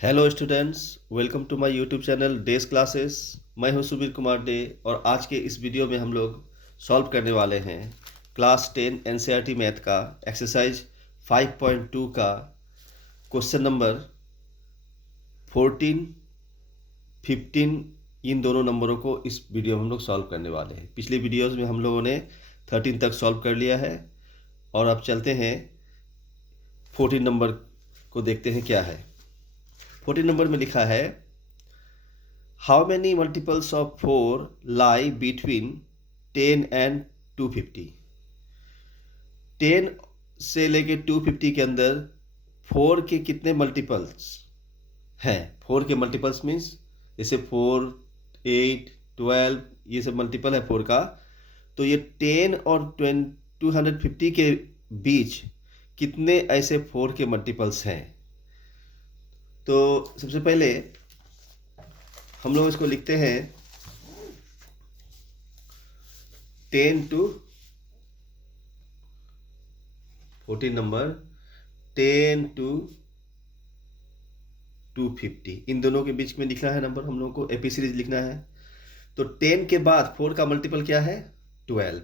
Hello students, welcome to my YouTube channel days classes. मैं हूं Subir Kumar day और आज के इस वीडियो में हम लोग सॉल्व करने वाले हैं क्लास 10 एनसीईआरटी मैथ का एक्सरसाइज 5.2 का क्वेश्चन नंबर 14, 15। इन दोनों नंबरों को इस वीडियो में हम लोग सॉल्व करने वाले हैं। पिछले वीडियोस में हम लोगों ने 13 तक सॉल्व कर लिया है और अब चलते हैं 14 नंबर को, देखते हैं क्या है। 14 नंबर में लिखा है, how many multiples of 4 lie between 10 and 250। 10 से लेके 250 के अंदर 4 के कितने मल्टीपल्स हैं। 4 के मल्टीपल्स मीन्स जैसे 4, 8, 12, ये सब मल्टीपल है 4 का। तो ये 10 और 250 के बीच कितने ऐसे 4 के मल्टीपल्स हैं। तो सबसे पहले हम लोग इसको लिखते हैं 10 टू 14 नंबर 10 टू 250, इन दोनों के बीच में लिखना है नंबर। हम लोगों को एपी सीरीज लिखना है। तो 10 के बाद 4 का मल्टीपल क्या है, 12।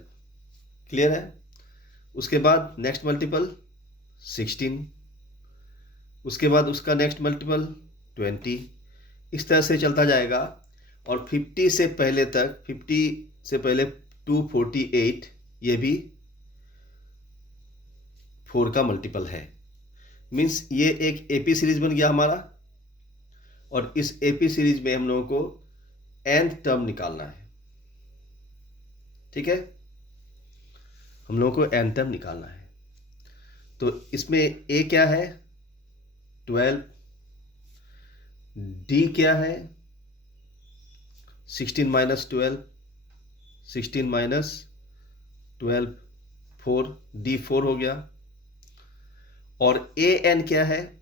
क्लियर है। उसके बाद नेक्स्ट मल्टीपल 16, उसके बाद उसका नेक्स्ट मल्टीपल 20। इस तरह से चलता जाएगा और 50 से पहले तक, 50 से पहले 248, ये भी 4 का मल्टीपल है। मीन्स ये एक एपी सीरीज बन गया हमारा और इस एपी सीरीज में हम लोगों को nth टर्म निकालना है। ठीक है, हम लोगों को nth टर्म निकालना है। तो इसमें a क्या है, 12, d क्या है, 16 माइनस 12, 16 माइनस 12, 4, d 4 हो गया। और a n क्या है,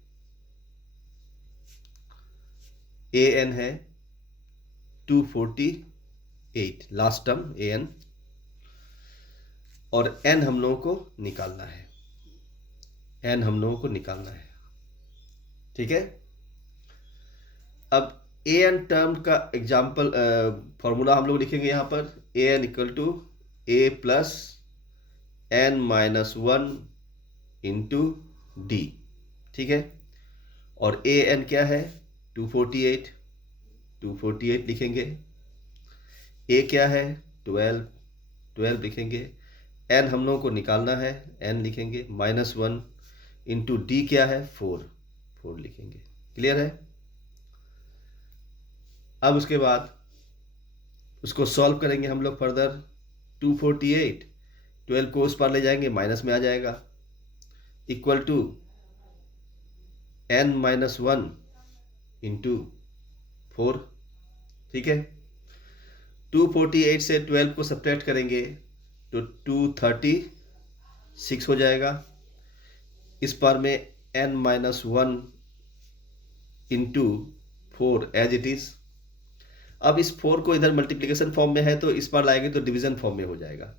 a n है 248, लास्ट टर्म a n। और n हम लोगों को निकालना है, n हम लोगों को निकालना है। ठीक है। अब ए एन टर्म का एग्जाम्पल फॉर्मूला हम लोग लिखेंगे यहाँ पर, A N equal to A plus N minus 1 into D. ठीक है। और ए एन क्या है, 248, 248 लिखेंगे। ए क्या है, 12, 12 लिखेंगे। एन हम लोगों को निकालना है, एन लिखेंगे माइनस 1 इंटू डी क्या है, 4, 4 लिखेंगे। क्लियर है। अब उसके बाद उसको सॉल्व करेंगे हम लोग फर्दर। 248, 12 को उस पार ले जाएंगे, माइनस में आ जाएगा, equal to n minus 1 into 4। ठीक है। 248 से 12 को सब्ट्रैक्ट करेंगे तो 236 हो जाएगा। इस पार में n minus 1 into 4 as it is. अब इस 4 को इधर मल्टीप्लिकेशन फॉर्म में है तो इस बार लाएंगे तो डिवीजन फॉर्म में हो जाएगा।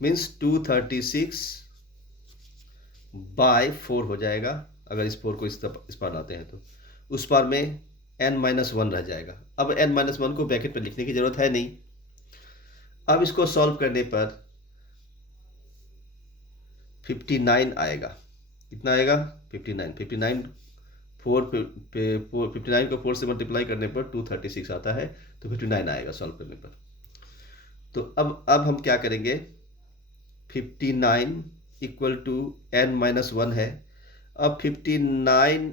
मीन्स 236 बाय 4 हो जाएगा। अगर इस 4 को इस बार लाते हैं तो उस बार में n माइनस 1 रह जाएगा। अब n माइनस 1 को ब्रैकेट में लिखने की जरूरत है नहीं। अब इसको सॉल्व करने पर 59 आएगा। कितना आएगा, 59। 59 59 को 4 से मल्टीप्लाई करने पर 236 आता है, तो 59 आएगा सॉल्व करने पर। तो अब हम क्या करेंगे, 59 इक्वल टू n माइनस 1 है। अब 59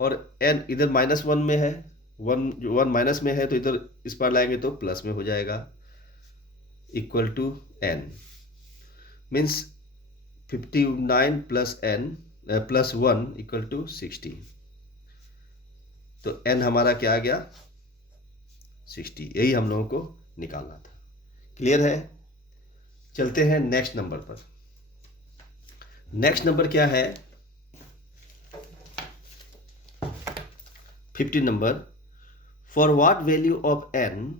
और n इधर माइनस 1 में है, 1 माइनस में है तो इधर इस पार लाएंगे तो प्लस में हो जाएगा, equal to n। Means 59 plus n plus 1 equal to 60। तो n हमारा क्या आ गया, 60। यही हम लोगों को निकालना था। क्लियर है। चलते हैं नेक्स्ट नंबर पर। नेक्स्ट नंबर क्या है, 15 नंबर। For what value of n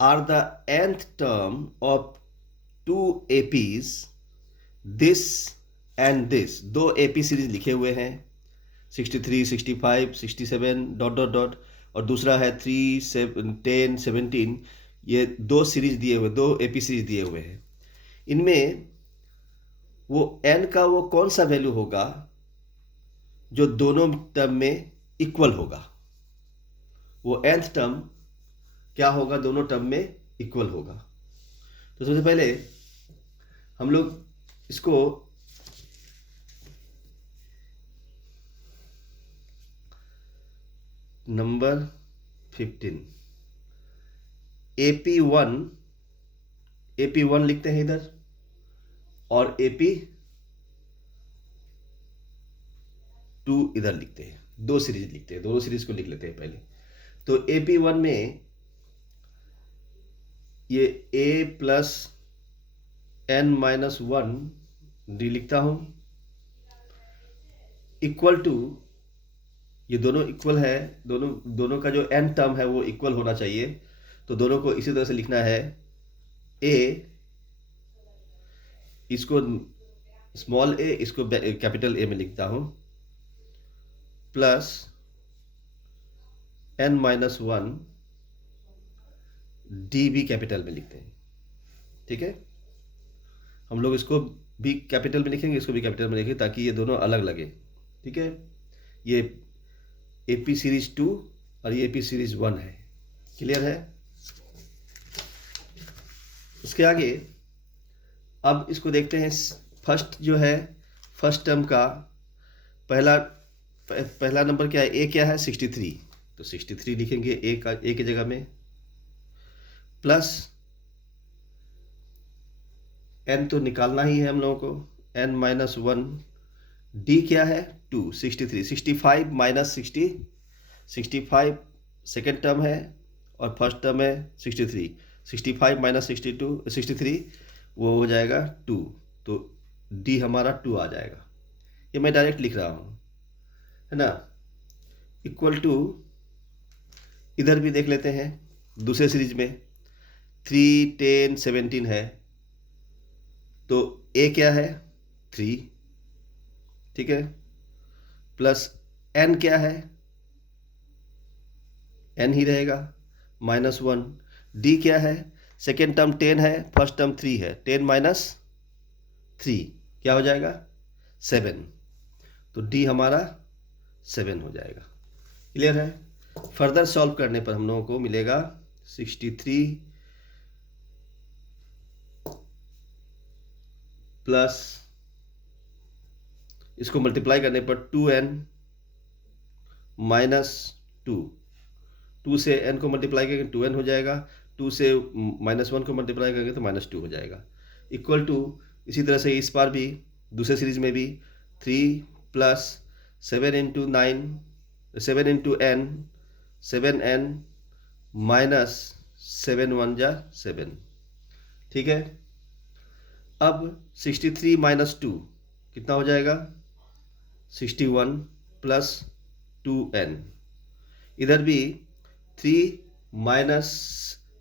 are the nth term of 2 APs this and this. 2 AP series लिखे हुए हैं 63, 65, 67 डॉट डॉट डॉट, और दूसरा है 3, 7, 10, 17। ये दो सीरीज दिए हुए, दो एपी सीरीज दिए हुए हैं। इनमें वो n का वो कौन सा वैल्यू होगा जो दोनों टर्म में इक्वल होगा? वो nth टर्म क्या होगा? दोनों टर्म में इक्वल होगा। तो सबसे पहले हम लोग इसको नंबर 15 AP1 लिखते हैं इधर, और AP2 इधर लिखते हैं। दो सीरीज लिखते हैं, दोनों सीरीज को लिख लेते हैं पहले। तो AP1 में ये a प्लस n-1 डी लिखता हूं, इक्वल टू, ये दोनों इक्वल है, दोनों का जो n टर्म है वो इक्वल होना चाहिए। तो दोनों को इसी तरह से लिखना है। a, इसको स्मॉल a, इसको कैपिटल A में लिखता हूं, प्लस n-1 डी भी कैपिटल में लिखते हैं। ठीक है, हम लोग इसको भी कैपिटल में लिखेंगे, इसको भी कैपिटल में लिखेंगे, ताकि ये दोनों अलग लगे। ठीक है, ये AP सीरीज 2 और ये AP सीरीज 1 है। क्लियर है? उसके आगे अब इसको देखते हैं। फर्स्ट जो है, फर्स्ट टर्म का पहला नंबर क्या है? ए क्या है? 63। तो 63 लिखेंगे ए की जगह में, प्लस n तो निकालना ही है हम लोगों को, n-1। d क्या है? 2। 63, 65 माइनस 60, 65 सेकेंड टर्म है और फर्स्ट टर्म है 63। 65 माइनस 63 वो हो जाएगा 2। तो d हमारा 2 आ जाएगा। ये मैं डायरेक्ट लिख रहा हूँ, है ना। इक्वल टू, इधर भी देख लेते हैं दूसरे सीरीज में 3, 10, 17 है। तो a क्या है? 3। ठीक है, प्लस n क्या है? n ही रहेगा, -1। d क्या है? सेकेंड टर्म 10 है, फर्स्ट टर्म 3 है। 10 माइनस 3 क्या हो जाएगा? 7। तो d हमारा 7 हो जाएगा। क्लियर है? फर्दर सॉल्व करने पर हम लोगों को मिलेगा 63 प्लस, इसको मल्टीप्लाई करने पर 2n माइनस 2 से n को मल्टीप्लाई करेंगे 2n हो जाएगा। 2 से -1 को मल्टीप्लाई करेंगे तो -2 हो जाएगा। इक्वल टू, इसी तरह से इस बार भी दूसरे सीरीज में भी 3 plus 7 into n 7n minus 7 1 जा 7। ठीक है, अब 63 माइनस 2 कितना हो जाएगा? 61 प्लस 2n। इधर भी 3 माइनस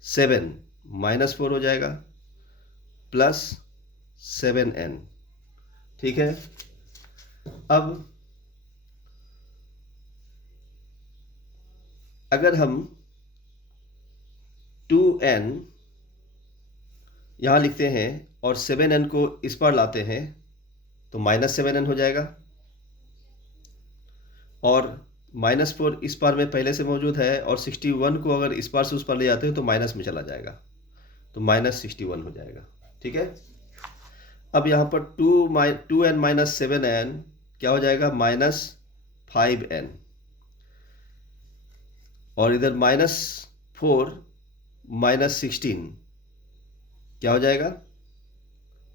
7 -4 हो जाएगा, प्लस 7n। ठीक है, अब अगर हम 2n यहाँ लिखते हैं और 7n को इस पर लाते हैं तो -7n हो जाएगा, और -4 इस पार में पहले से मौजूद है, और 61 को अगर इस पार से उस पार ले जाते हैं तो माइनस में चला जाएगा, तो -61 हो जाएगा। ठीक है, अब यहाँ पर 2n माइनस 7n क्या हो जाएगा? -5n, और इधर -4 माइनस 16 क्या हो जाएगा?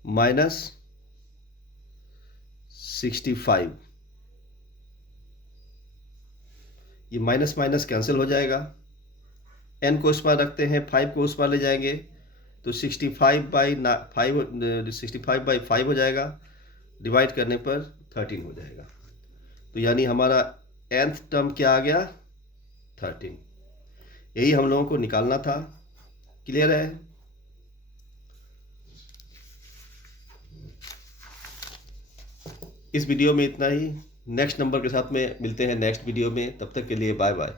-65। ये माइनस माइनस कैंसिल हो जाएगा। n को इस पार रखते हैं, 5 को उस पार ले जाएंगे तो 65/5 हो जाएगा। डिवाइड करने पर 13 हो जाएगा। तो यानी हमारा nth टर्म क्या आ गया? 13। यही हम लोगों को निकालना था। क्लियर है? इस वीडियो में इतना ही। नेक्स्ट नंबर के साथ में मिलते हैं नेक्स्ट वीडियो में। तब तक के लिए बाय बाय।